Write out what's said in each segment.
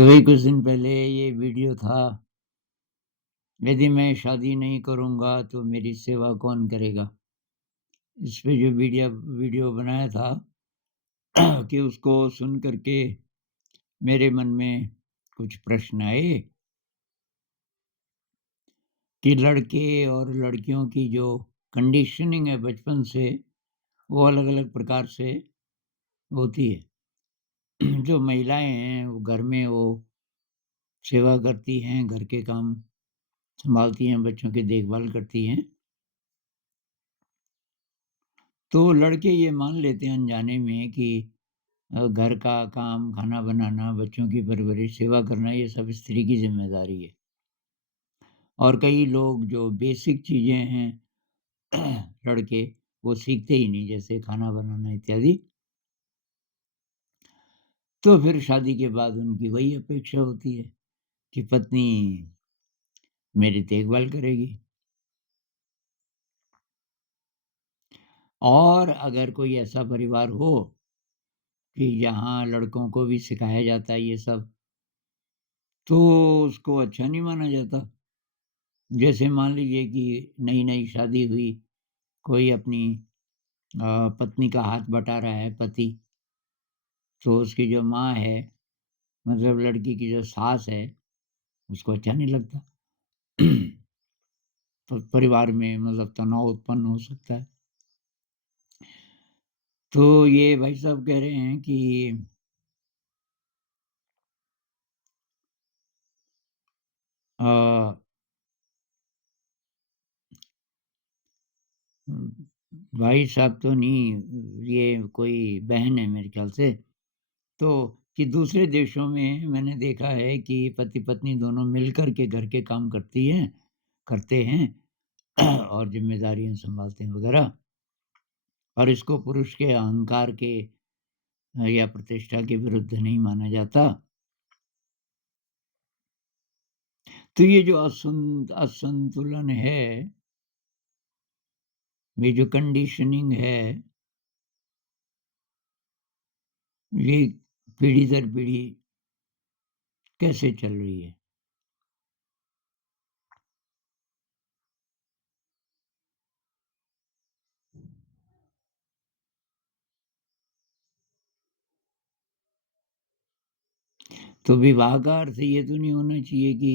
तो वही कुछ दिन पहले ये वीडियो था, यदि मैं शादी नहीं करूँगा तो मेरी सेवा कौन करेगा? इस पे जो वीडियो बनाया था कि उसको सुन कर के मेरे मन में कुछ प्रश्न आए कि लड़के और लड़कियों की जो कंडीशनिंग है बचपन से, वो अलग-अलग प्रकार से होती है। जो महिलाएँ हैं, वो घर में वो सेवा करती हैं, घर के काम सँभालती हैं, बच्चों की देखभाल करती हैं। तो लड़के ये मान लेते हैं अनजाने में कि घर का काम, खाना बनाना, बच्चों की परवरिश, सेवा करना ये सब स्त्री की ज़िम्मेदारी है। और कई लोग जो बेसिक चीज़ें हैं लड़के, वो सीखते ही नहीं जैसे खाना बनाना इत्यादि। तो फिर शादी के बाद उनकी वही अपेक्षा होती है कि पत्नी मेरी देखभाल करेगी। और अगर कोई ऐसा परिवार हो कि जहाँ लड़कों को भी सिखाया जाता है ये सब, तो उसको अच्छा नहीं माना जाता। जैसे मान लीजिए कि नई-नई शादी हुई, कोई अपनी पत्नी का हाथ बटा रहा है पति, तो उसकी जो माँ है, मतलब लड़की की जो सास है, उसको अच्छा नहीं लगता। तो परिवार में मतलब तनाव उत्पन्न हो सकता है। तो ये भाई साहब कह रहे हैं कि अ, भाई साहब तो नहीं, ये कोई बहन है मेरे ख़्याल से। तो कि दूसरे देशों में मैंने देखा है कि पति-पत्नी दोनों मिलकर के घर के काम करते हैं और ज़िम्मेदारियाँ सँभालते हैं वग़ैरह। और इसको पुरुष के अहंकार के या प्रतिष्ठा के विरुद्ध नहीं माना जाता। तो ये जो असंतुलन है, ये जो कंडीशनिंग है, ये पीढ़ी दर पीढ़ी कैसे चल रही है? तो विवाह का अर्थ ये तो नहीं होना चाहिए कि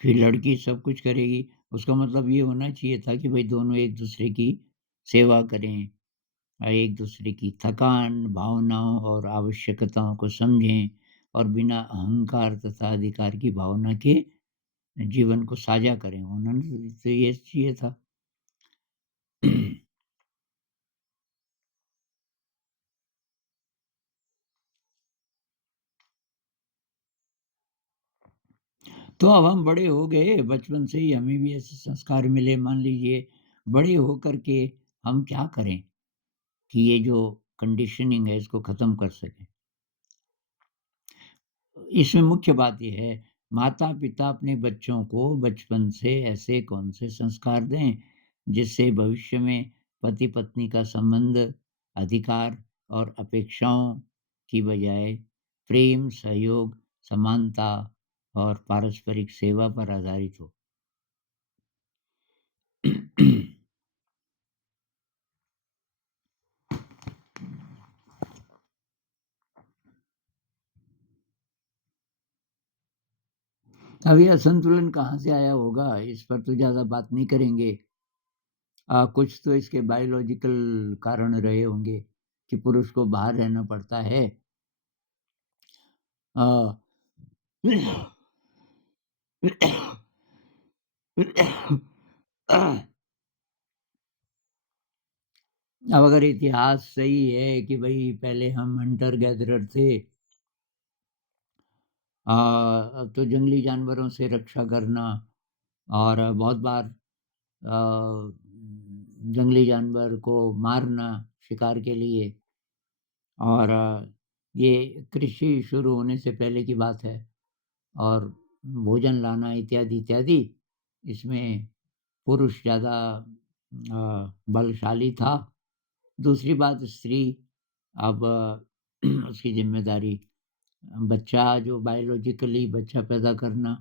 कि लड़की सब कुछ करेगी। उसका मतलब ये होना चाहिए था कि भई दोनों एक-दूसरे की सेवा करें, एक-दूसरे की थकान, भावनाओं और आवश्यकताओं को समझें और बिना अहंकार तथा अधिकार की भावना के जीवन को साझा करें। उन्होंने तो ये चाहिए था। तो अब हम बड़े हो गए, बचपन से ही हमें भी ऐसे संस्कार मिले, मान लीजिए बड़े होकर के हम क्या करें कि ये जो कंडीशनिंग है इसको ख़त्म कर सकें? इसमें मुख्य बात ये है, माता-पिता अपने बच्चों को बचपन से ऐसे कौन से संस्कार दें, जिससे भविष्य में पति-पत्नी का संबंध अधिकार और अपेक्षाओं की बजाय प्रेम, सहयोग, समानता और पारस्परिक सेवा पर आधारित हो। अब ये असंतुलन कहाँ से आया होगा, इस पर तो ज़्यादा बात नहीं करेंगे। कुछ तो इसके बायोलॉजिकल कारण रहे होंगे कि पुरुष को बाहर रहना पड़ता है। अ, अब अगर इतिहास सही है कि भई पहले हम हंटर गैदरर थे, तो जंगली जानवरों से रक्षा करना और बहुत बार जंगली जानवर को मारना शिकार के लिए और ये कृषि शुरू होने से पहले की बात है और भोजन लाना इत्यादि, इत्यादि। इसमें पुरुष ज़्यादा बलशाली था दूसरी बात स्त्री अब उसकी ज़िम्मेदारी बच्चा जो बायोलॉजिकली बच्चा पैदा करना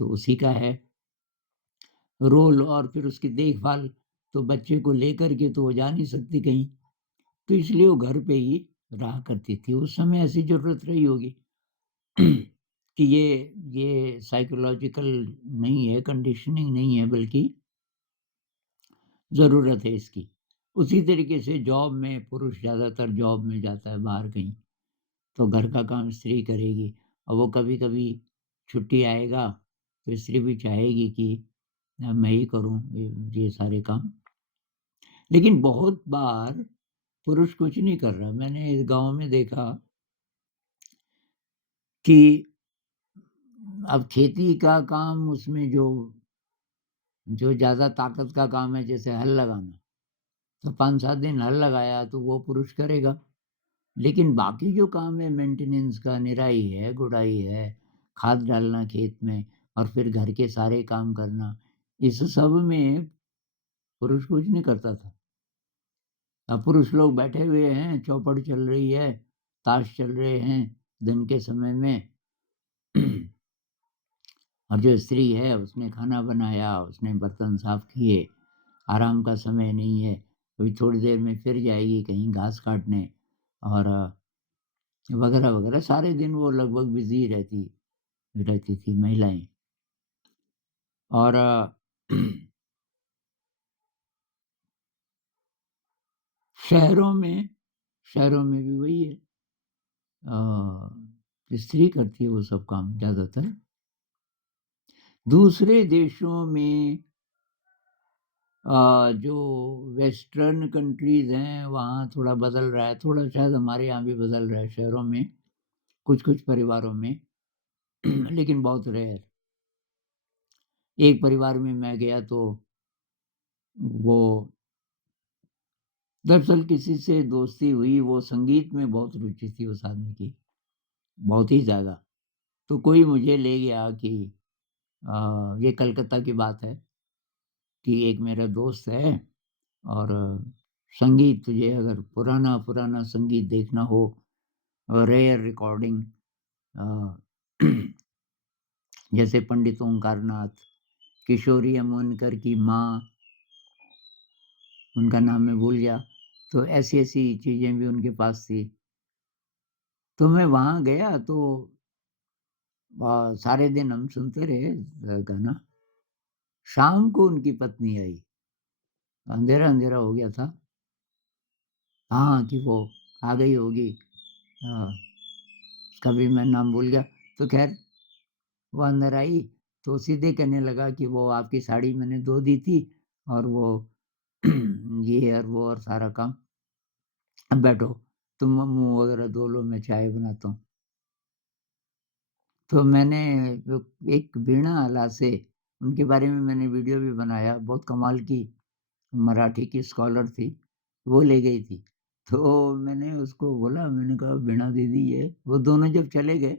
तो उसी का है रोल और फिर उसकी देखभाल, तो बच्चे को लेकर के तो वो जा नहीं सकती कहीं, तो इसलिए वो घर पे ही रहा करती थी। उस समय ऐसी ज़रूरत रही होगी कि ये साइकोलॉजिकल नहीं है, कंडीशनिंग नहीं है बल्कि ज़रूरत है इसकी। उसी तरीके से जॉब में पुरुष ज़्यादातर जॉब में जाता है बाहर कहीं, तो घर का काम स्त्री करेगी और वो कभी-कभी छुट्टी आएगा, तो स्त्री भी चाहेगी कि मैं ही करूँ ये सारे काम। लेकिन बहुत बार पुरुष कुछ नहीं कर रहा। मैंने इस गाँव में देखा कि अब खेती का काम उसमें जो जो ज़्यादा ताकत का काम है जैसे हल लगाना, तो 5-7 दिन हल लगाया तो वो पुरुष करेगा। लेकिन बाकी जो काम है मेंटेनेंस का, निराई है, गुड़ाई है, खाद डालना खेत में और फिर घर के सारे काम करना, इस सब में पुरुष कुछ नहीं करता था। अब पुरुष लोग बैठे हुए हैं, चौपड़ चल रही है, ताश चल रहे हैं दिन के समय में और जो स्त्री है उसने खाना बनाया, उसने बर्तन साफ किए, आराम का समय नहीं है, अभी थोड़ी देर में फिर जाएगी कहीं घास काटने और वगैरह-वगैरह सारे दिन वो लगभग बिज़ी रहती रहती थी महिलाएँ। और शहरों में शहरों में भी वही है। स्त्री करती है वो सब काम ज़्यादातर। दूसरे देशों में जो वेस्टर्न कंट्रीज़ हैं, वहाँ थोड़ा बदल रहा है, थोड़ा शायद हमारे यहाँ भी बदल रहा है शहरों में, कुछ-कुछ परिवारों में, लेकिन बहुत रेयर। एक परिवार में मैं गया तो वो दरअसल किसी से दोस्ती हुई, वो संगीत में बहुत रुचि थी उस आदमी की, बहुत ही ज़्यादा। तो कोई मुझे ले गया कि ये कलकत्ता की बात है कि एक मेरा दोस्त है और संगीत तुझे अगर पुराना-पुराना संगीत देखना हो रेयर रिकॉर्डिंग अ, जैसे पंडित ओंकार नाथ, किशोरी अमोनकर की माँ, उनका नाम मैं भूल गया, तो ऐसी-ऐसी चीज़ें भी उनके पास थी। तो मैं वहाँ गया तो सारे दिन हम सुनते रहे गाना। शाम को उनकी पत्नी आई, अंधेरा-अंधेरा हो गया था। हाँ, कि वो आ गई होगी उसका भी मैं नाम भूल गया। तो ख़ैर वो अंदर आई, तो सीधे कहने लगा कि वो आपकी साड़ी मैंने धो दी थी और वो ये और वो और सारा काम। अब बैठो, तुम मुँह वग़ैरह धो लो, मैं चाय बनाता हूँ। तो मैंने जो एक वीणा आला से उनके बारे में मैंने वीडियो भी बनाया, बहुत कमाल की मराठी की स्कॉलर थी, वो ले गई थी। तो मैंने उसको बोला, मैंने कहा, "वीणा दीदी ये" वो दोनों जब चले गए,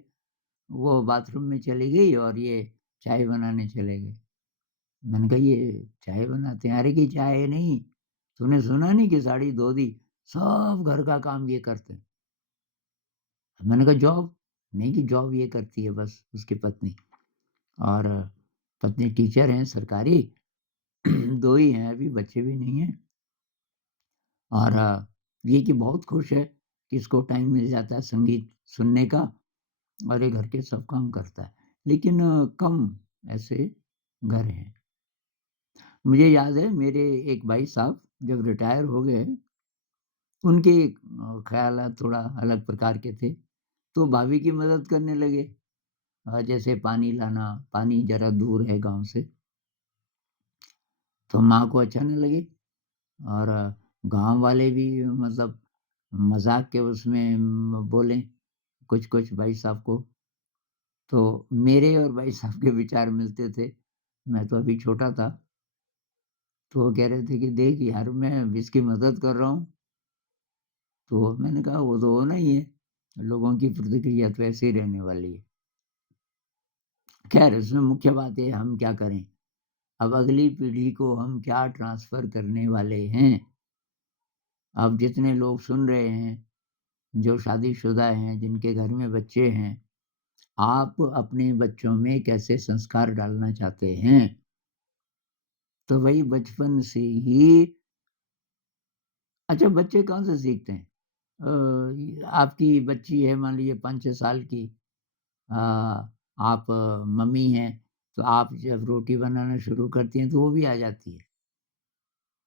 वो बाथरूम में चली गई और ये चाय बनाने चले गए। मैंने कहा, "ये चाय बनाते हैं?" "अरे! कि चाय नहीं, तूने सुना नहीं कि साड़ी धो दी? सब घर का काम ये करते हैं।" मैंने कहा, "जॉब?" "नहीं कि जॉब ये करती है बस उसकी पत्नी और पत्नी टीचर हैं सरकारी 2 ही हैं अभी, बच्चे भी नहीं हैं और ये कि बहुत खुश है कि इसको टाइम मिल जाता है संगीत सुनने का और ये घर के सब काम करता है। लेकिन कम ऐसे घर हैं। मुझे याद है मेरे एक भाई साहब जब रिटायर हो गए, उनके ख़्यालात थोड़ा अलग प्रकार के थे, तो भाभी की मदद करने लगे। जैसे पानी लाना, पानी ज़रा दूर है गाँव से, तो माँ को अच्छा नहीं लगे और गाँव वाले भी मतलब मज़ाक के उसमें बोले कुछ-कुछ भाई साहब को, तो मेरे और भाई साहब के विचार मिलते थे। मैं तो अभी छोटा था, तो वो कह रहे थे कि देख यार मैं इसकी मदद कर रहा हूँ, तो मैंने कहा वो तो होना ही है, लोगों की प्रतिक्रिया तो ऐसे ही रहने वाली है। ख़ैर इसमें मुख्य बात है हम क्या करें? अब अगली पीढ़ी को हम क्या ट्रांसफ़र करने वाले हैं? अब जितने लोग सुन रहे हैं, जो शादीशुदा हैं, जिनके घर में बच्चे हैं, आप अपने बच्चों में कैसे संस्कार डालना चाहते हैं? तो वही बचपन से ही अच्छा बच्चे कहाँ से सीखते हैं? आपकी बच्ची है मान लीजिए 5-6 साल की अ, आप मम्मी हैं, तो आप जब रोटी बनाना शुरू करती हैं तो वो भी आ जाती है।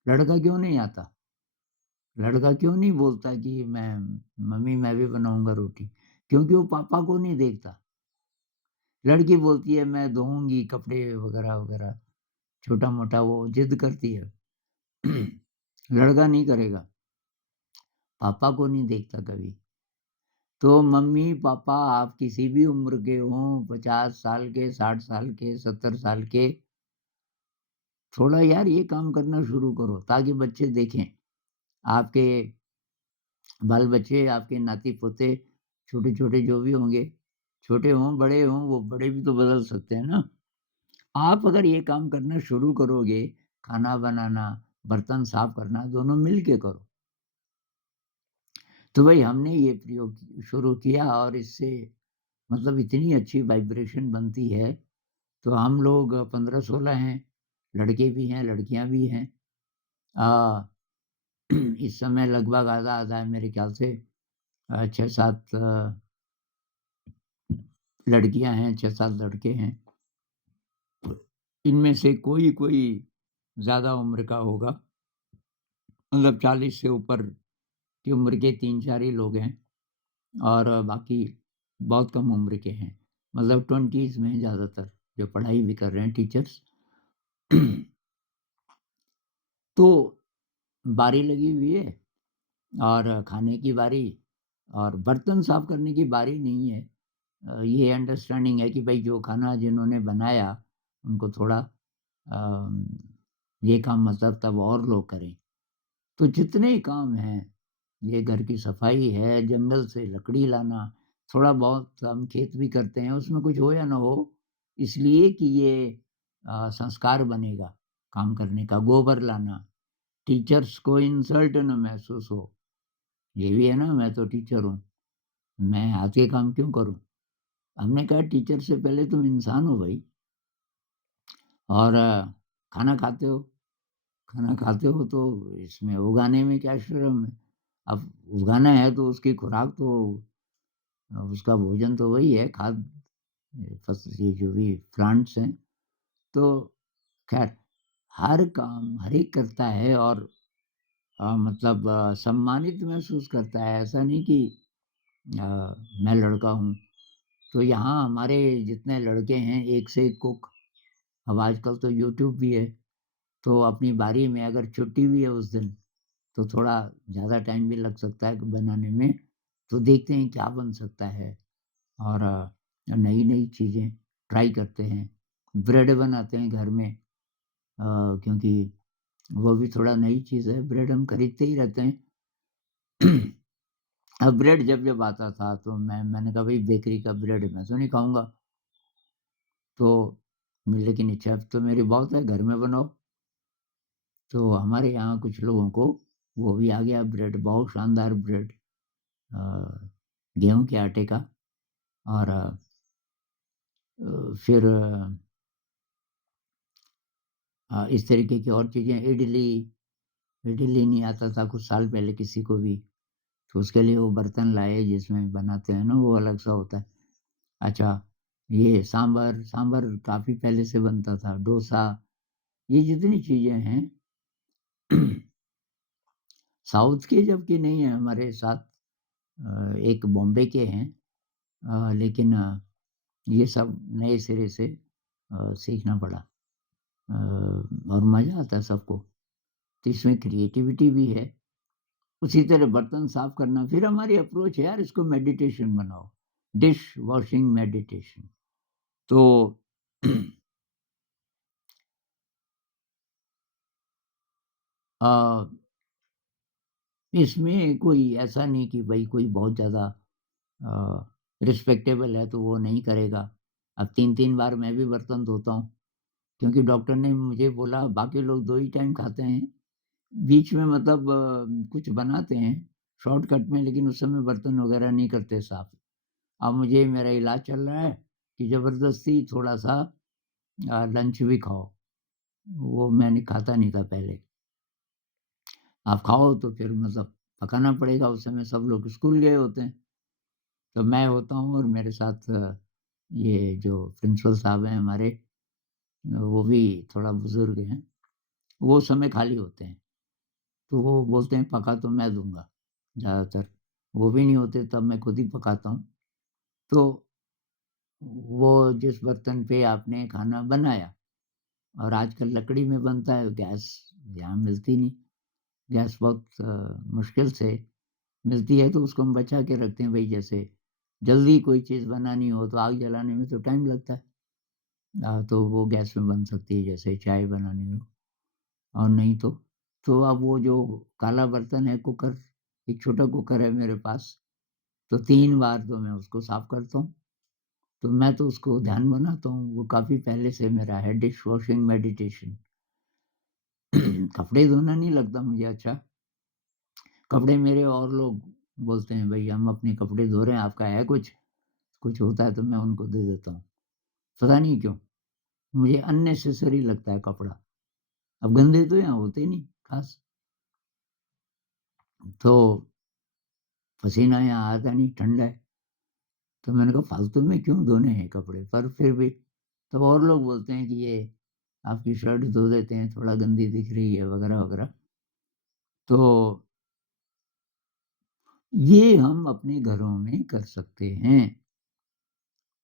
लड़का क्यों नहीं आता? लड़का क्यों नहीं बोलता कि मैं मम्मी मैं भी बनाऊँगा रोटी? क्योंकि वो पापा को नहीं देखता। लड़की बोलती है मैं धोऊँगी कपड़े वगैरह-वगैरह, छोटा-मोटा वो ज़िद करती है। लड़का नहीं करेगा, पापा को नहीं देखता कभी। तो मम्मी-पापा आप किसी भी उम्र के हों, 50 साल के, 60 साल के, 70 साल के, थोड़ा यार ये काम करना शुरू करो ताकि बच्चे देखें। आपके बाल-बच्चे, आपके नाती-पोते, छोटे-छोटे जो भी होंगे, छोटे हों, बड़े हों, वो बड़े भी तो बदल सकते हैं ना। आप अगर ये काम करना शुरू करोगे, खाना बनाना, बर्तन साफ करना, दोनों मिल के करो। तो भई हमने ये प्रयोग शुरू किया और इससे मतलब इतनी अच्छी वाइब्रेशन बनती है, तो हम लोग 15-16 हैं, लड़के भी हैं, लड़कियाँ भी हैं। अ, इस समय लगभग आधा-आधा है मेरे ख्याल से 6-7 लड़कियाँ हैं, 6-7 लड़के हैं। इनमें से कोई-कोई ज़्यादा उम्र का होगा, मतलब 40 से ऊपर की उम्र के 3-4 ही लोग हैं और बाकी बहुत कम उम्र के हैं। मतलब 20s में हैं ज़्यादातर, जो पढ़ाई भी कर रहे हैं टीचर्स। तो बारी लगी हुई है और खाने की बारी और बर्तन साफ करने की बारी नहीं है। ये अंडरस्टैंडिंग है कि भई जो खाना जिन्होंने बनाया, उनको थोड़ा अम, ये काम मतलब तब और लोग करें। तो जितने काम हैं, ये घर की सफाई है, जंगल से लकड़ी लाना, थोड़ा-बहुत हम खेत भी करते हैं, उसमें कुछ हो या ना हो, इसलिए कि ये संस्कार बनेगा काम करने का, गोबर लाना, टीचर्स को इंसल्ट ना महसूस हो। ये भी है ना, मैं तो टीचर हूँ, मैं हाथ के काम क्यों करूँ? हमने कहा टीचर से पहले तुम इंसान हो भई और खाना खाते हो, खाना खाते हो तो इसमें उगाने में क्या शर्म है? अब उगाना है तो उसकी खुराक तो उसका भोजन तो वही है ये जो भी प्लांट्स हैं। तो ख़ैर हर काम हर एक करता है और मतलब सम्मानित महसूस करता है। ऐसा नहीं कि अ, मैं लड़का हूँ, तो यहाँ हमारे जितने लड़के हैं एक से एक कुक। अब आजकल तो यूट्यूब भी है, तो अपनी बारी में अगर छुट्टी भी है उस दिन, तो थोड़ा ज़्यादा टाइम भी लग सकता है बनाने में, तो देखते हैं क्या बन सकता है और नई-नई चीज़ें ट्राई करते हैं। ब्रेड बनाते हैं घर में क्योंकि वो भी थोड़ा नई चीज़ है, ब्रेड हम खरीदते ही रहते हैं। अब ब्रेड जब-जब आता था तो मैंने कहा भई बेकरी का ब्रेड मैं तो नहीं खाऊँगा। तो लेकिन इच्छा तो मेरी बहुत है घर में बनाओ। तो हमारे यहाँ कुछ लोगों को वो भी आ गया ब्रेड, बहुत शानदार ब्रेड अ, गेहूँ के आटे का और फिर इस तरीके की और चीज़ें इडली नहीं आता था कुछ साल पहले किसी को भी, तो उसके लिए वो बर्तन लाए जिसमें बनाते हैं ना वो अलग-सा होता है। अच्छा, ये सांभर काफ़ी पहले से बनता था, डोसा, ये जितनी चीज़ें हैं साउथ के जबकि नहीं है हमारे साथ एक बॉम्बे के हैं लेकिन ये सब नए सिरे से सीखना पड़ा और मज़ा आता है सबको। तो इसमें क्रिएटिविटी भी है। उसी तरह बर्तन साफ करना फिर हमारी अप्रोच है यार इसको मेडिटेशन बनाओ, डिश वॉशिंग मेडिटेशन। तो अ, इसमें कोई ऐसा नहीं कि भई कोई बहुत ज़्यादा रिस्पेक्टेबल है तो वो नहीं करेगा। अब 3-3 बार मैं भी बर्तन धोता हूँ, क्योंकि डॉक्टर ने मुझे बोला बाकी लोग 2 ही टाइम खाते हैं, बीच में मतलब कुछ बनाते हैं शॉर्टकट में, लेकिन उस समय बर्तन वगैरह नहीं करते साफ। अब मुझे मेरा इलाज चल रहा है कि ज़बरदस्ती थोड़ा-सा लंच भी खाओ, वो मैंने खाता नहीं था पहले। आप खाओ तो फिर मतलब पकाना पड़ेगा, उस समय सब लोग स्कूल गए होते हैं। तो मैं होता हूँ और मेरे साथ ये जो प्रिंसिपल साहब हैं हमारे, वो भी थोड़ा बुज़ुर्ग हैं, वो उस समय खाली होते हैं। तो वो बोलते हैं पका तो मैं दूँगा ज़्यादातर, वो भी नहीं होते तब मैं खुद ही पकाता हूँ। तो वो जिस बर्तन पे आपने खाना बनाया, और आजकल लकड़ी में बनता है, गैस यहाँ मिलती नहीं, गैस बहुत मुश्किल से मिलती है, तो उसको हम बचा के रखते हैं भई, जैसे जल्दी कोई चीज़ बनानी हो तो आग जलाने में तो टाइम लगता है। तो वो गैस में बन सकती है, जैसे चाय बनानी हो, और नहीं तो अब वो जो काला बर्तन है कुकर, एक छोटा कुकर है मेरे पास, तो 3 बार तो मैं उसको साफ करता हूँ। तो मैं तो उसको ध्यान बनाता हूँ, वो काफ़ी पहले से मेरा है डिश वॉशिंग मेडिटेशन। कपड़े धोना नहीं लगता मुझे अच्छा, कपड़े मेरे और लोग बोलते हैं, भई हम अपने कपड़े धो रहे हैं, आपका है कुछ? कुछ होता है तो मैं उनको दे देता हूँ। पता नहीं क्यों? मुझे अननेसेसरी लगता है कपड़ा। अब गंदे तो यहाँ होते नहीं ख़ास, तो पसीना यहाँ आता नहीं, ठंड है। तो मैंने कहा फालतू में क्यों धोने हैं कपड़े? पर फिर भी तब और लोग बोलते हैं कि ये आपकी शर्ट धो देते हैं, थोड़ा गंदी दिख रही है वग़ैरह-वग़ैरह। तो ये हम अपने घरों में कर सकते हैं,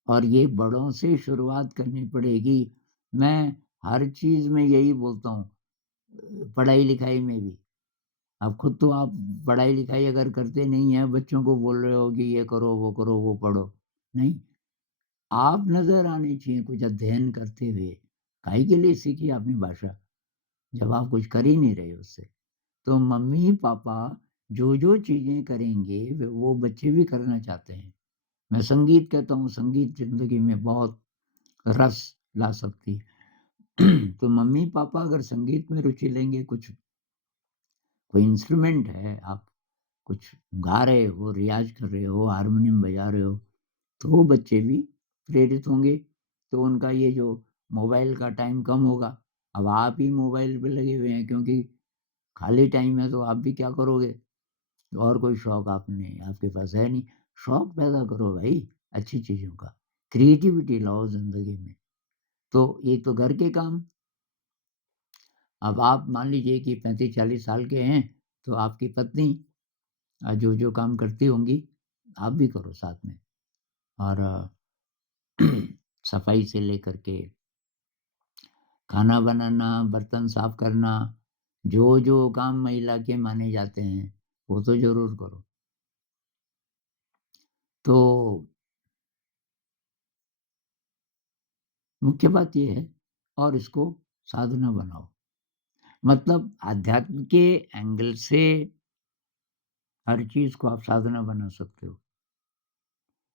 और ये बड़ों से शुरुआत करनी पड़ेगी। मैं हर चीज़ में यही बोलता हूँ, पढ़ाई-लिखाई में भी। अब खुद तो आप पढ़ाई-लिखाई अगर करते नहीं हैं, बच्चों को बोल रहे हो कि ये करो, वो पढ़ो। नहीं, आप नज़र आने चाहिए कुछ अध्ययन करते हुए। काहे के लिए सीखी आपने भाषा, जब आप कुछ कर ही नहीं रहे उससे। तो मम्मी-पापा जो-जो चीज़ें करेंगे, व वो बच्चे भी करना चाहते हैं। मैं संगीत कहता हूँ, संगीत ज़िंदगी में बहुत रस ला सकती है। तो मम्मी-पापा अगर संगीत में रुचि लेंगे, कुछ कोई इंस्ट्रूमेंट है, आप कुछ गा रहे हो, रियाज़ कर रहे हो, हारमोनियम बजा रहे हो, तो वो बच्चे भी प्रेरित होंगे। तो उनका ये जो मोबाइल का टाइम कम होगा। अब आप ही मोबाइल पे लगे हुए हैं, क्योंकि खाली टाइम है तो आप भी क्या करोगे? और कोई शौक आपने आपके पास है नहीं। शौक पैदा करो भाई अच्छी चीज़ों का, क्रिएटिविटी लाओ ज़िंदगी में। तो एक तो घर के काम, अब आप मान लीजिए कि 35-40 साल के हैं, तो आपकी पत्नी जो-जो काम करती होंगी, आप भी करो साथ में। और सफाई से लेकर के खाना बनाना, बर्तन साफ करना, जो-जो काम महिला के माने जाते हैं, वो तो ज़रूर करो। तो मुख्य बात ये है, और इसको साधना बनाओ। मतलब अध्यात्म के एंगल से हर चीज़ को आप साधना बना सकते हो,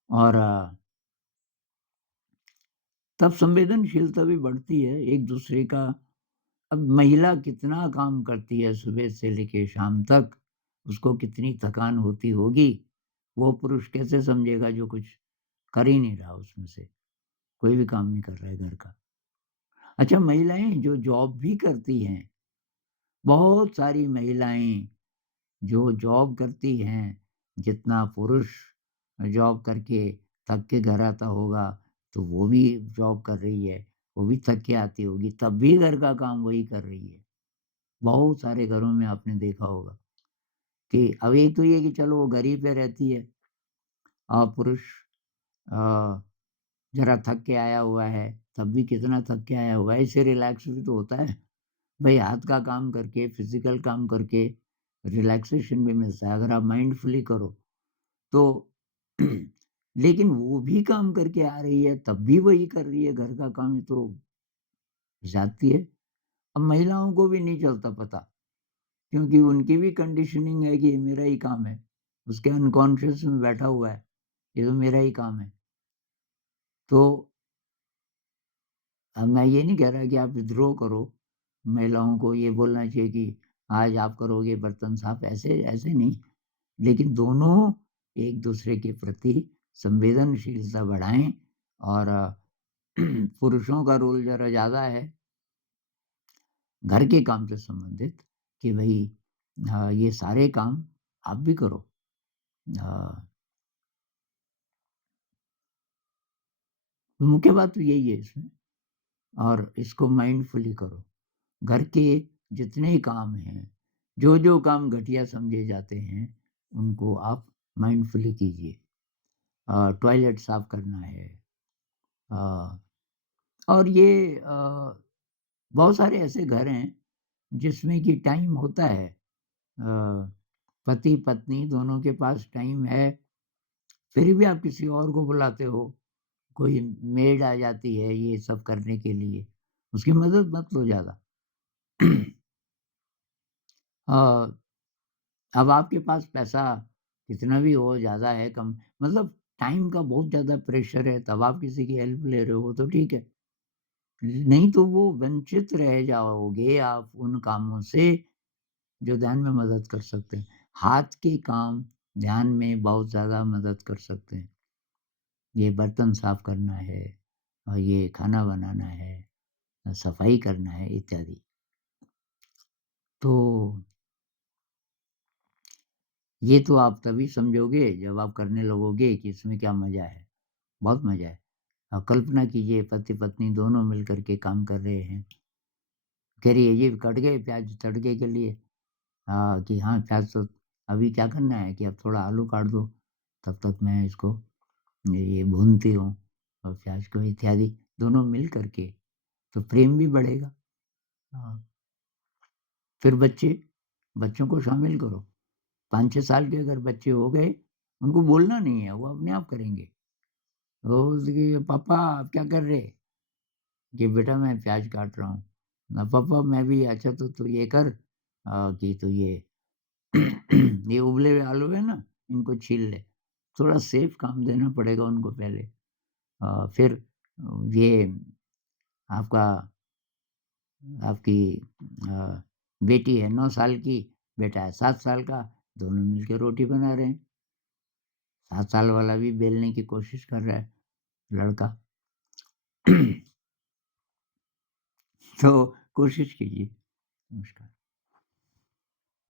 और तब संवेदनशीलता भी बढ़ती है एक-दूसरे का। अब महिला कितना काम करती है सुबह से लेके शाम तक, उसको कितनी थकान होती होगी, वो पुरुष कैसे समझेगा जो कुछ कर ही नहीं रहा उसमें से, कोई भी काम नहीं कर रहा है घर का। अच्छा, महिलाएँ जो जॉब भी करती हैं, बहुत सारी महिलाएँ जो जॉब करती हैं, जितना पुरुष जॉब करके थक के घर आता होगा, तो वो भी जॉब कर रही है, वो भी थक के आती होगी, तब भी घर का काम वही कर रही है। बहुत सारे घरों में आपने देखा होगा कि अब एक तो ये कि चलो वो घर ही पे रहती है, पुरुष अ, ज़रा थक के आया हुआ है, तब भी कितना थक के आया हुआ है, इससे रिलैक्स भी तो होता है। भई हाथ का काम करके, फिज़िकल काम करके रिलैक्सेशन भी मिलता है, अगर आप माइंडफुली करो। तो लेकिन वो भी काम करके आ रही है, तब भी वही कर रही है घर का काम, ये तो ज़्यादती है। अब महिलाओं को भी नहीं चलता पता, क्योंकि उनकी भी कंडीशनिंग है कि ये मेरा ही काम है। उसके अनकॉन्शियस में बैठा हुआ है, ये तो मेरा ही काम है। तो अब मैं ये नहीं कह रहा कि आप विद्रोह करो, महिलाओं को ये बोलना चाहिए कि आज आप करोगे बर्तन साफ, ऐसे ऐसे नहीं। लेकिन दोनों एक-दूसरे के प्रति संवेदनशीलता बढ़ाएँ और पुरुषों का रोल ज़रा ज़्यादा है घर के काम से संबंधित कि भई ये सारे काम आप भी करो। अ, मुख्य बात तो यही है इसमें और इसको माइंडफुली करो। घर के जितने काम हैं, जो-जो काम घटिया समझे जाते हैं, उनको आप माइंडफुली कीजिए। टॉयलेट साफ करना है अ, और ये बहुत सारे ऐसे घर हैं जिसमें कि टाइम होता है। पति-पत्नी दोनों के पास टाइम है, फिर भी आप किसी और को बुलाते हो। कोई मेड आ जाती है ये सब करने के लिए, उसकी मदद मत लो ज़्यादा। अ, अब आपके पास पैसा कितना भी हो, ज़्यादा है, कम मतलब टाइम का बहुत ज़्यादा प्रेशर है, तब आप किसी की हेल्प ले रहे हो तो ठीक है। नहीं तो वो वंचित रह जाओगे आप उन कामों से जो ध्यान में मदद कर सकते हैं। हाथ के काम ध्यान में बहुत ज़्यादा मदद कर सकते हैं। ये बर्तन साफ करना है ये खाना बनाना है, सफाई करना है इत्यादि। तो ये तो आप तभी समझोगे जब आप करने लगोगे कि इसमें क्या मज़ा है, बहुत मज़ा है। कल्पना कीजिए पति-पत्नी दोनों मिलकर के काम कर रहे हैं। कह रही है ये कट गए प्याज़ तड़के के लिए कि हाँ प्याज़ तो अभी क्या करना है कि अब थोड़ा आलू काट दो, तब तक मैं इसको ये भूनती हूँ और प्याज़ को इत्यादि दोनों मिल कर के, तो प्रेम भी बढ़ेगा। हाँ, फिर बच्चों को शामिल करो। 5-6 साल के अगर बच्चे हो गए, उनको बोलना नहीं है, वो अपने आप करेंगे। वो बोलेंगे पापा आप क्या कर रहे? कि बेटा मैं प्याज़ काट रहा हूँ। ना पापा मैं भी अच्छा तो तू ये कर कि तू ये ये उबले हुए आलू है ना, इनको छील ले। थोड़ा सेफ काम देना पड़ेगा उनको पहले। फिर ये आपका आपकी अ, बेटी है 9 साल की, बेटा है 7 साल का, दोनों मिलके रोटी बना रहे हैं। 7 साल वाला भी बेलने की कोशिश कर रहा है, लड़का। तो कोशिश कीजिए। नमस्कार।